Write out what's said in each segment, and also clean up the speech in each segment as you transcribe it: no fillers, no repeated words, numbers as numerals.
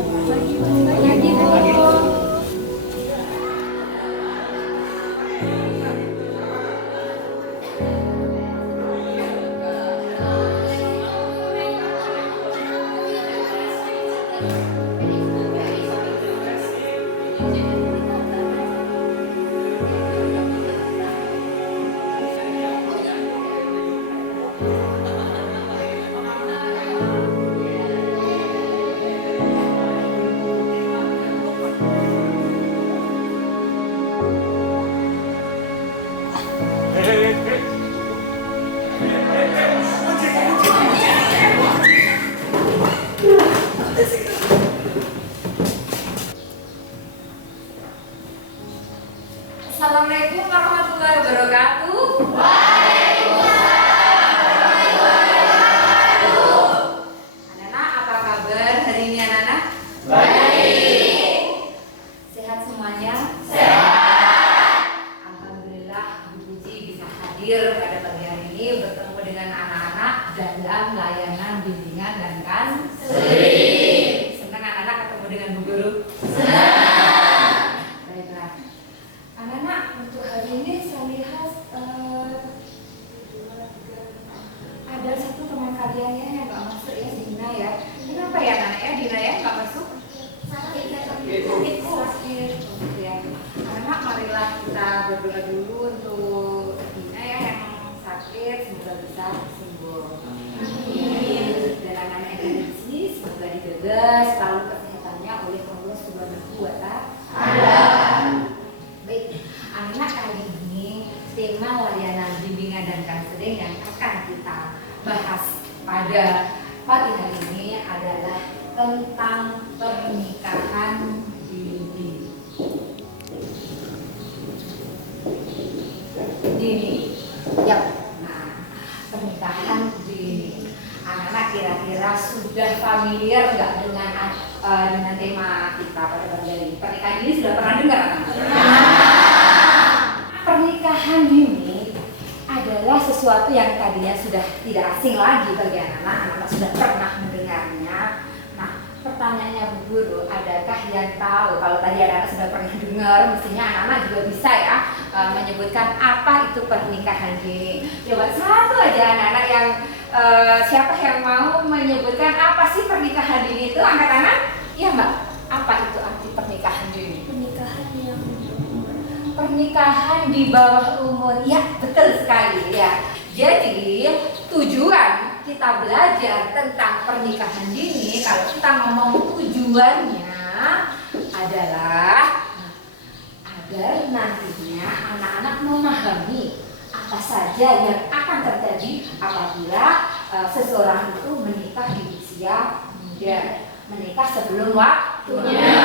Pagi, Bu. Assalamualaikum warahmatullahi wabarakatuh. Anak-anak, apa kabar hari ini anak-anak? Baik. Sehat semuanya? Sehat. Alhamdulillah, Bu Puji bisa hadir pada pagi hari ini bertemu dengan anak-anak dalam layanan bimbingan dan konseling. Senang anak-anak ketemu dengan Bu Guru? Senang. Baiklah. Anak-anak, untuk hari ini saya lihat ada satu teman kaliannya yang nggak masuk ya, Dina ya. Kenapa ya anak ya, Dina ya nggak masuk? Sakit ya, sakit. Ya. Anak-anak, marilah kita berdoa dulu untuk Dina ya yang sakit, semoga bisa sembuh. Amin. Dan anak-anak yang ada di sini semoga dijaga selalu kesehatannya oleh Allah Subhanahu wa Ta'ala. Baik, anak kali ini tema layanan bimbingan dan konseling yang akan kita bahas pada pagi hari ini adalah tentang pernikahan dini. Ya. Nah, pernikahan dini. Anak-anak kira-kira sudah familiar nggak dengan tema kita pada pagi hari ini? Pernikahan dini sudah pernah dengar anak-anak? Pernikahan dini adalah sesuatu yang tadinya sudah tidak asing lagi bagi anak-anak. Anak-anak sudah pernah mendengarnya. Nah, pertanyaannya Bu Guru, adakah yang tahu? Kalau tadi anak-anak sudah pernah dengar, mestinya anak-anak juga bisa ya menyebutkan apa itu pernikahan dini. Coba satu aja anak-anak yang siapa yang mau menyebutkan apa sih pernikahan dini itu? Angkat tangan. Iya Mbak, apa itu arti pernikahan dini? Pernikahan di bawah umur, ya betul sekali ya. Jadi tujuan kita belajar tentang pernikahan dini, kalau kita ngomong tujuannya adalah agar nantinya anak-anak memahami apa saja yang akan terjadi apabila seseorang itu menikah di usia muda, menikah sebelum waktunya.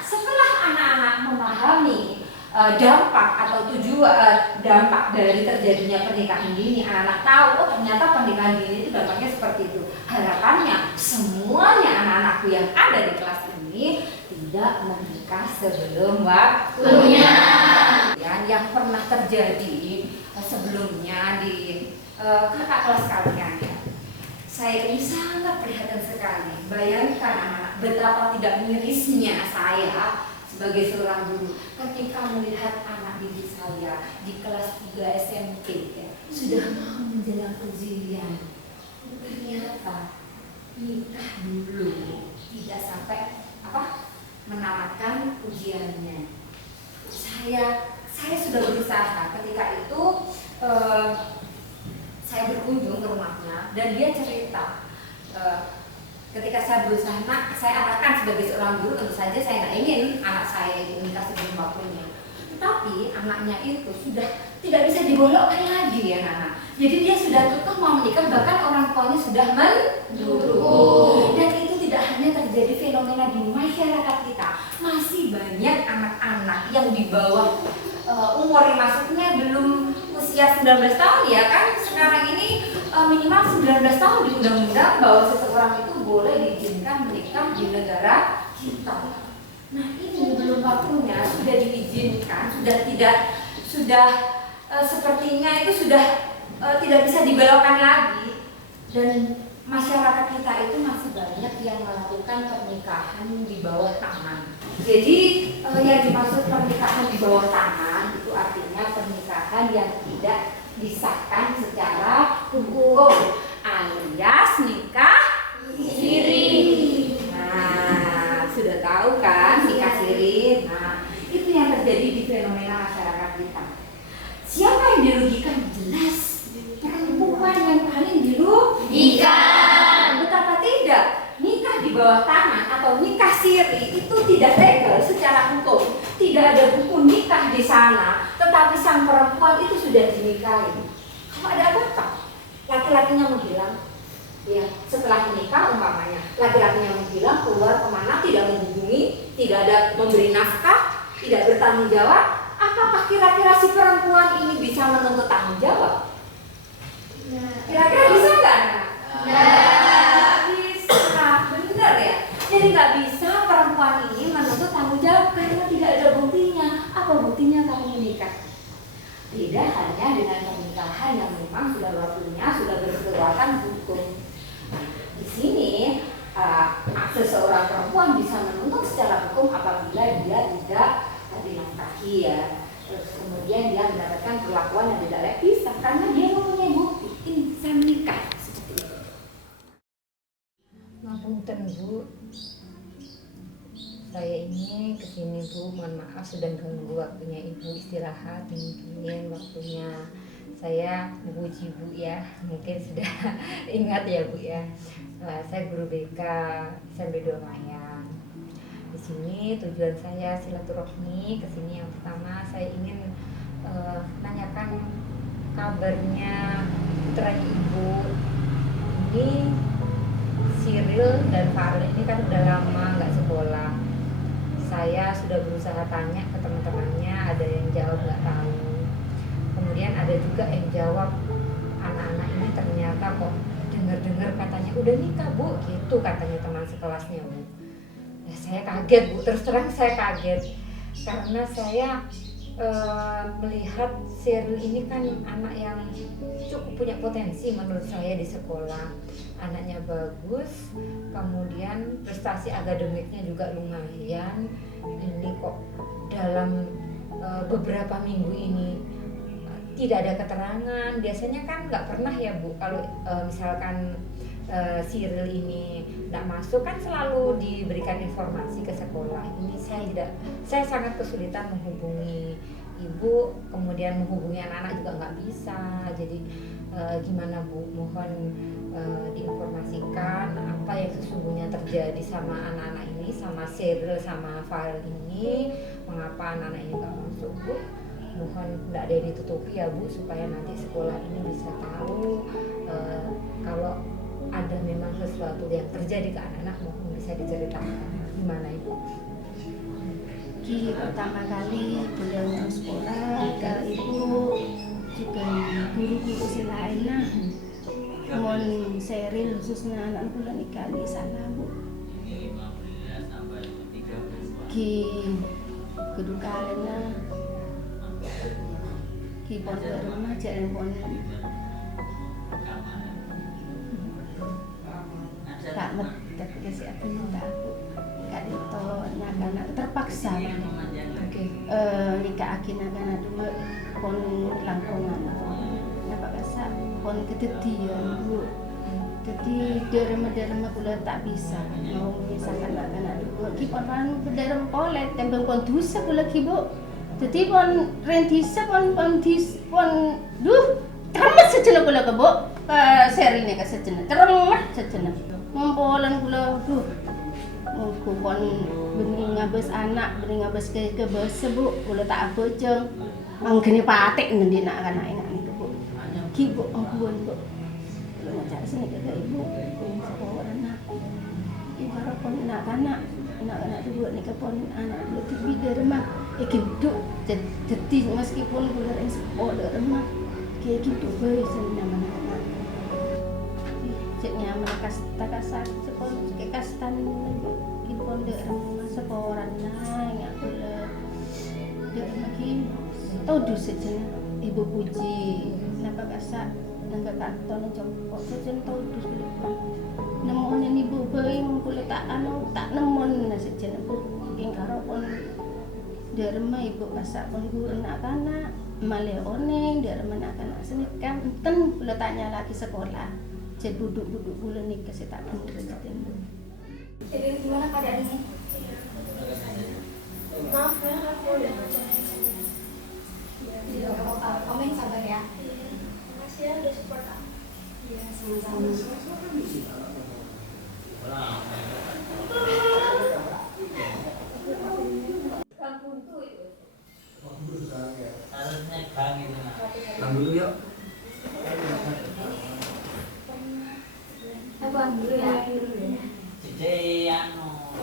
Setelah anak-anak memahami dampak atau dampak dari terjadinya pernikahan dini, anak-anak tahu oh ternyata pernikahan dini itu dampaknya seperti itu. Harapannya semuanya anak-anakku yang ada di kelas ini tidak menikah sebelum waktunya. Yang pernah terjadi sebelumnya di kakak kelas kalian ya. Saya ini sangat prihatin sekali. Bayangkan anak-anak betapa tidak mirisnya saya sebagai seorang guru ketika melihat anak didik saya di kelas 3 SMP ya, sudah mau menjelang ujian, ternyata nikah dulu, tidak sampai menamatkan ujiannya. Saya sudah berusaha ketika itu saya berkunjung ke rumahnya dan dia cerita ketika saya berusaha, saya arahkan sebagai seorang guru, tentu saja saya nggak ingin anak saya itu menikah sebelum waktunya. Tetapi anaknya itu sudah tidak bisa dibolokkan lagi ya anak. Jadi dia sudah kekeh mau menikah, bahkan orang tuanya sudah mendukung. Dan itu tidak hanya terjadi fenomena di masyarakat kita, masih banyak anak-anak yang di bawah umur masuknya belum usia 19 tahun ya kan. Sekarang ini minimal 19 tahun di undang-undang bahwa seseorang itu boleh diizinkan menikah di negara kita. Nah ini belum waktunya sudah diizinkan, sudah sepertinya itu sudah tidak bisa dibelokkan lagi. Dan masyarakat kita itu masih banyak yang melakukan pernikahan di bawah tangan. Jadi yang dimaksud pernikahan di bawah tangan itu artinya pernikahan yang tidak disahkan secara hukum, alias nikah siri. Nah, sudah tahu kan nikah siri? Nah, itu yang terjadi di fenomena masyarakat kita. Siapa yang dirugikan? Jelas perempuan yang paling dirugikan. Betapa tidak, nikah di bawah tangan atau nikah siri itu tidak legal secara hukum. Tidak ada buku nikah di sana, tetapi sang perempuan itu sudah dinikahi. Kalau ada apa-apa, laki-lakinya menghilang. Ya, setelah menikah umpamanya, laki-lakinya menghilang, keluar kemana, tidak menghubungi, tidak ada memberi nafkah, tidak bertanggung jawab. Apakah kira-kira si perempuan ini bisa menuntut tanggung jawab? Kira-kira bisa nggak? Nggak bisa, benar ya. Jadi nggak bisa perempuan ini menuntut tanggung jawab karena tidak ada buktinya. Apa buktinya kamu menikah? Tidak hanya dengan pernikahan yang memang sudah waktunya, sudah berkekuatan hukum. Di sini seseorang perempuan bisa menuntut secara hukum apabila dia tidak dinafkahi ya. Terus kemudian dia mendapatkan perlakuan yang tidak layak, bisa karena dia mempunyai bukti ini saya menikah seperti itu. Ngapunten Bu, saya ini kesini Bu, mohon maaf sudah ganggu waktunya Ibu istirahat, mungkin waktunya saya menguji Bu ya, mungkin sudah ingat ya Bu ya. Saya guru BK SMP Domayang. Di sini tujuan saya silaturahmi ke sini. Yang pertama saya ingin nanyakan kabarnya putranya Ibu. Ini Cyril dan Farel ini kan udah lama nggak sekolah. Saya sudah berusaha tanya ke teman-temannya, ada yang jawab nggak tahu. Kemudian ada juga yang jawab anak-anak ini ternyata kok dengar-dengar katanya udah nikah Bu, gitu katanya teman sekelasnya Bu. Ya, saya kaget Bu, terus terang saya kaget karena saya melihat Cyril ini kan anak yang cukup punya potensi menurut saya di sekolah. Anaknya bagus, kemudian prestasi akademiknya juga lumayan. Ini kok dalam beberapa minggu ini tidak ada keterangan. Biasanya kan nggak pernah ya Bu, kalau misalkan Cyril ini tidak masuk kan selalu diberikan informasi ke sekolah. Ini saya sangat kesulitan menghubungi Ibu, kemudian menghubungi anak-anak juga nggak bisa. Jadi gimana Bu, mohon diinformasikan apa yang sesungguhnya terjadi sama anak-anak ini, sama Cyril sama Farel ini, mengapa anak-anak ini nggak masuk Bu. Mohon tidak ada yang ditutupi ya Bu, supaya nanti sekolah ini bisa tahu kalau ada memang sesuatu yang terjadi ke anak-anak, mohon bisa diceritakan. Gimana Ibu? Pertama kali beliau sekolah ke Ibu juga guru-guru selainnya mohon Cyril khususnya anak bulan kali salah Bu kedua kalinya pondok rumah jalan pondok tak tapi kasih apa minta aku kak itu anak terpaksa nikah akin anak dua pon langkongan apa kasa pon ketetian Bu jadi derma kula tak bisa mau memisahkan anak dua kipon panu bederem polet tembeng pon dusa kula Bu. Jadi pon rentisa pon duh keremet sejenak kula ke Bu Cyril ni ka sejenak keremet sejenak ngompolan kula duh mungku pon bening ngabes anak bening ngabes ke bos Bu kula tak apa jeung manggene patik nendi nak anak ni Bu ki Bu ampun Bu kula ngajak sini ke Ibu sekolah anak ibarat pon anak dua ni ke pon anak dua tibi de rumah hidup jadi meskipun kula ring sekolah rumah kayak gitu bae senang anak ceknya mereka kasar sekolah kayak kastan di pondok rumah sekolah nah kula de lagi tahu sejenak Ibu puji napa kasar nangga kanton jongkok sejen tahu dus tak nemen sejen aku ing karo pun derma ibu masak pun guru anak-anak male oneng derma anak-anak seni kan enten kula tanya lagi sekolah jadi buduk-buduk bulan nih kasih tak bener gitu. Jadi gimana keadaannya? Maaf ya, aku udah baca. Iya, gak apa-apa. Kamu yang sabar ya. Makasih ya udah support aku. Iya, sama-sama. Bang dulu yuk. Abang dulu ya. Jadi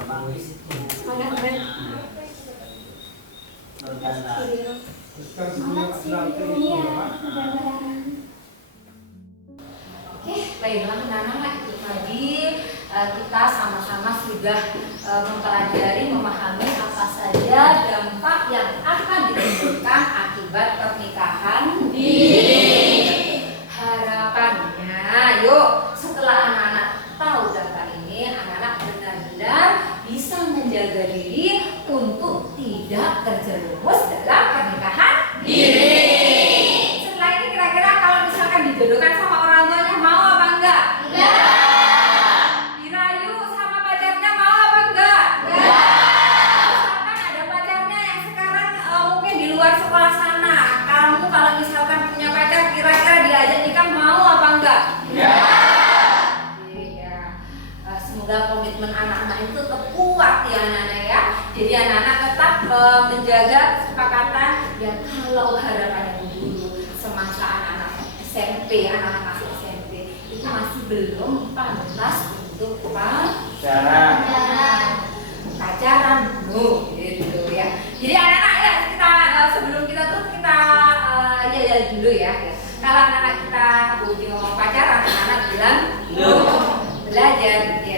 Bang Wis itu Semangat, Ben. Semangat sih. Iya, mudah-mudahan. Oke, baiklah anak-anak, itu tadi kita sama-sama sudah mempelajari, memahami apa saja dampak yang akan ditimbulkan akibat pernikahan dini. Harapannya, yuk setelah anak-anak tahu dampak ini, anak-anak benar-benar bisa menjaga diri untuk tidak terjerumus dalam pernikahan dini. Setelah ini kira-kira kalau misalkan dijodohkan sama orang tuanya mau apa enggak? Enggak. Dirayu sama pacarnya mau apa enggak? Enggak. Misalkan ada pacarnya yang sekarang mungkin di luar sekolah sana. Kamu kalau misalkan punya pacar kira-kira diajak nikah mau apa enggak? Enggak. Semoga komitmen anak-anak itu tetap kuat ya anak-anak ya. Jadi anak-anak tetap menjaga kesepakatan ya kalau harapannya dulu semasa anak-anak SMP, anak-anak masuk SMP itu masih belum pantas untuk pacaran dulu gitu ya. Jadi anak-anak ya kita sebelum kita tuh kita ya dulu ya. Kalau anak-anak kita ngomong pacaran, anak-anak bilang belajar.